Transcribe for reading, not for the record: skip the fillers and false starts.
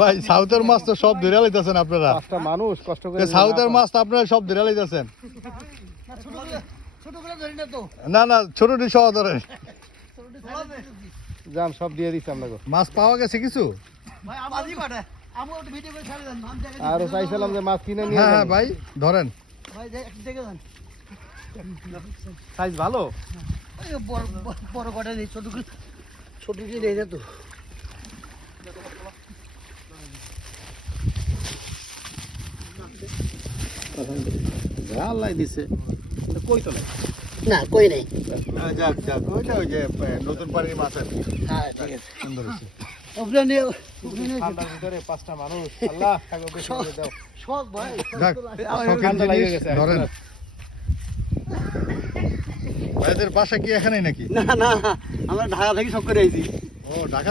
ভাই সাউথের মাছ তো সব ধরে লাইতেছেন আপনারা। পাঁচটা মানুষ কষ্ট করে সাউথের মাছ তো আপনারা সব ধরে লাইতেছেন। না না, ছোটটি সহ ধরেন। যান সব দিয়ে দিচ্ছি আপনাকে। মাছ পাওয়া গেছে কিছু? আরো চাইছিলাম যে মাছ কিনে নিয়ে হ্যাঁ ভাই ধরেন। সাইজ ভালো। বড় কটা নেই, ছোট ছোট নেই না তো। আল্লাহ দিছে কই তো নাই। না কই নেই। যাক যাক, ওইটা ওই যে নতুন পানির মাছ আর কি। হ্যাঁ ঠিক আছে, সুন্দর হয়েছে। ওগুলো নিয়ে ঠান্ডার ভিতরে পাঁচটা মানুষ আল্লাহ খাবে বেশি করে দাও। শখ ভাই। যাক, শখের ঠান্ডা লেগে জিনিস গেছে ধরেন। ভাইদের বাসা কি এখানেই নাকি? না না, আমরা ঢাকা থেকে শখ করে আইছি। ও ঢাকা